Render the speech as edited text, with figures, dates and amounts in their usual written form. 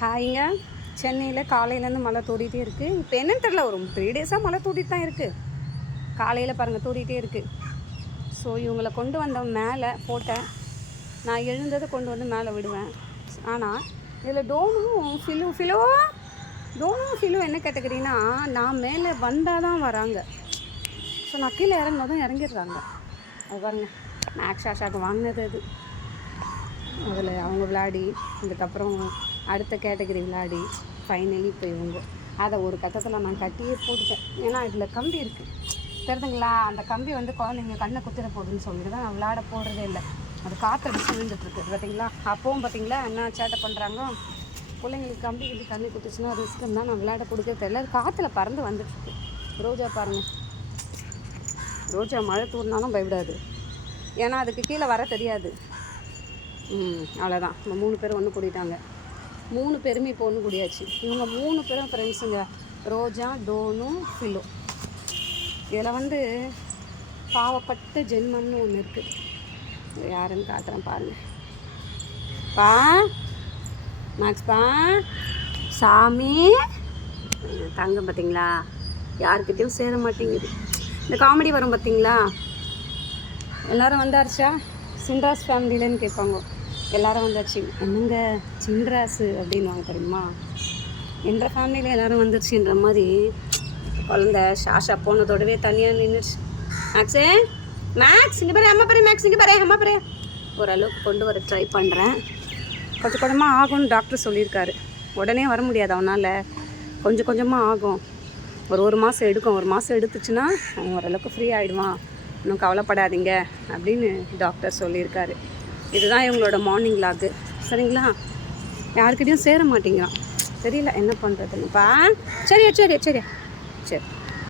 ஹாய்ங்க. சென்னையில் காலையிலேருந்து மழை தூடிகிட்டே இருக்குது. இப்போ என்னன்னு தெரில, ஒரு 3 டேஸாக மழை தூடிட்டு தான் இருக்குது. காலையில் பாருங்கள் தூடிகிட்டே இருக்குது. ஸோ இவங்களை கொண்டு வந்த மேலே போட்டேன். நான் எழுந்ததை கொண்டு வந்து மேலே விடுவேன். ஆனால் இதில் டோனும் ஃபிலோ என்ன கேட்டகரின்னா, நான் மேலே வந்தால் தான் வராங்க. ஸோ நான் கீழே இறங்கினதும் இறங்கிடுறாங்க. அது பாருங்கள், மேக்ஸ் ஆஷாக்கு வாங்கினது அது. அதில் அவங்க விளையாடி, அதுக்கப்புறம் அடுத்த கேட்டகரி விளையாடி, ஃபைனலி இப்போ இவங்க அதை ஒரு கட்டத்தில் நான் கட்டியே போட்டுட்டேன். ஏன்னா இதில் கம்பி இருக்குது தெரியுதுங்களா, அந்த கம்பி வந்து குழந்தைங்க கண்ணை குத்திர போகுதுன்னு சொல்லிட்டு தான் நான் விளையாட போடுறதே இல்லை. அது காற்றடிச்சு விழுந்துட்டுருக்கு பார்த்தீங்களா. அப்பவும் பார்த்தீங்களா என்ன சேட்டை பண்ணுறாங்க. பிள்ளைங்களுக்கு கம்பி கிட்டி கண்ணை குத்துச்சுன்னா ரிஸ்க்கு தான், நான் விளையாட கொடுக்க தெரியல. அது காற்றுல பறந்து வந்துட்டுருக்கு. ரோஜா பாருங்கள், ரோஜா மழை தூர்னாலும் பயப்படாது, ஏன்னா அதுக்கு கீழே வர தெரியாது. அவ்வளோதான். நம்ம 3 பேரும் ஒன்று கூட்டிட்டாங்க. 3 பேருமே இப்போ ஒன்று கூடியாச்சு. இவங்க 3 பேரும் ஃப்ரெண்ட்ஸுங்க, ரோஜா, டோனு, ஃபிலோ. இதில் வந்து பாவப்பட்ட ஜென்மன்னு ஒன்று இருக்குது. யாருன்னு காட்டுறேன் பாருங்கள். பா மேக்ஸ் பா சாமி தங்கம் பார்த்தீங்களா, யாருக்கிட்டையும் சேர மாட்டேங்குது. இந்த காமெடி வரும் பார்த்தீங்களா, எல்லோரும் வந்தாருச்சா சின்ராஸ் ஃபேமிலியிலன்னு கேட்பாங்க. எல்லோரும் வந்தாச்சு. என்னங்க சின்ராஸு அப்படின்வாங்க தெரியுமா. என்ற ஃபேமிலியில் எல்லோரும் வந்துருச்சுன்ற மாதிரி குழந்த ஷாஷா போனதோடவே தனியாக நின்றுச்சு. மேக்ஸ் இங்கே பாரு, அம்மா பாரு, மேக்ஸ் இங்கே பாரு, அம்மா பாரு. ஓரளவுக்கு கொண்டு வர ட்ரை பண்ணுறேன். கொஞ்சம் கொஞ்சமாக ஆகும்னு டாக்டர் சொல்லியிருக்காரு. உடனே வர முடியாது அவனால், கொஞ்சம் கொஞ்சமாக ஆகும். ஒரு மாதம் எடுக்கும். 1 மாதம் எடுத்துச்சுன்னா அவன் ஓரளவுக்கு ஃப்ரீ ஆகிடுவான். இன்னும் கவலைப்படாதீங்க அப்படின்னு டாக்டர் சொல்லியிருக்காரு. இதுதான் இவங்களோட மார்னிங் லாகு. சரிங்களா, யாருக்கிட்டையும் சேர மாட்டேங்கிறான். தெரியல என்ன பண்ணுறதுன்னுப்பா. சரியா சரி